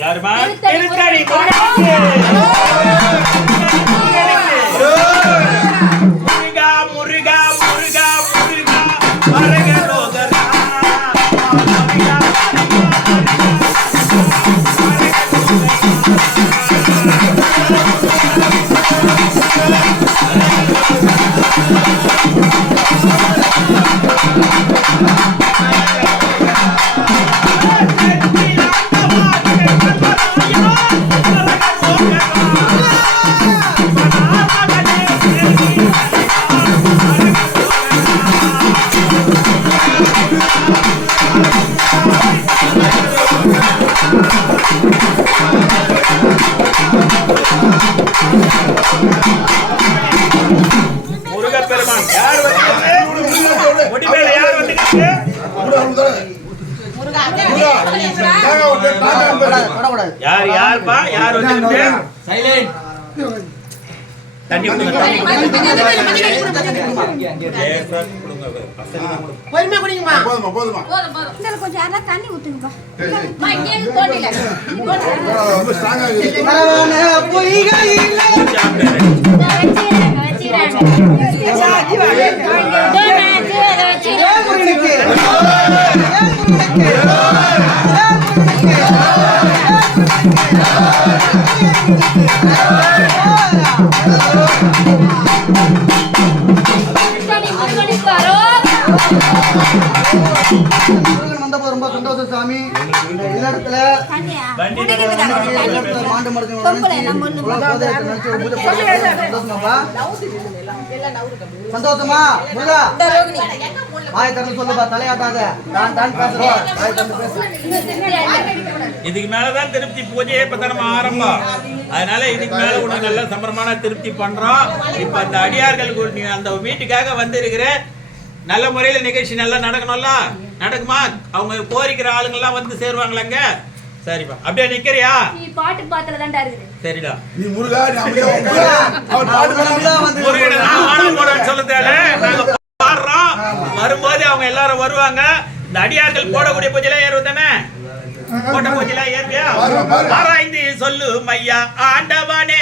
யாருமா முருகப்பெருமான் யார் முடிவேல யார் வந்து யார் யார்ப்பா யார் வந்து சைலண்ட் தண்ணி குடுங்க பொறுமையா குடிங்கம்மா போதுமா இந்த கொஞ்சம் யாரா தண்ணி ஊத்துங்கப்பா மா இங்கே தோண்டில ரொம்ப ஸ்ட்ராங்கா இருக்கு ரொம்ப சந்தோஷம் சாமி. இந்த இடத்துல மாண்டு சந்தோஷமா முருகா வாய் திறந்து சொல்லுப்பா, தலையாட்டாத. இதுக்கு மேலதான் திருப்தி பூஜையே இப்ப நம்ம ஆரம்பம். அதனால இதுக்கு மேல உனக்கு நல்ல சம்பரமான திருப்தி பண்றோம். இப்ப அந்த அடியார்களுக்கு அந்த வீட்டுக்காக வந்து இருக்கிற நல்ல முறையில நிகழ்ச்சி நல்லா நடக்கணும்ல, நடக்குமா? அவங்க கோரிக்கிற ஆளுங்க எல்லாம் வந்து சேருவாங்களாங்க. சரிப்பா, அப்படியே நிக்கிறியா? நீ பாட்டு பாத்துல தான்டா இருக்குது. சரிடா, நீ முருகா நீ அப்படியே அவர் பாடுறதா வந்து முருகனை நான் ஆணம் போடுறேன்னு சொல்லுதேனே. நாங்க பாடுறோம், வரும்போது அவங்க எல்லாரும் வருவாங்க. இந்த அடியார்கள் போடக்கூடிய பூஜைலாம் ஏறுவது தானே? போட்ட பூஜைலாம் ஏறுவியா? ஆராய்ந்து சொல்லு மையா ஆண்டவானே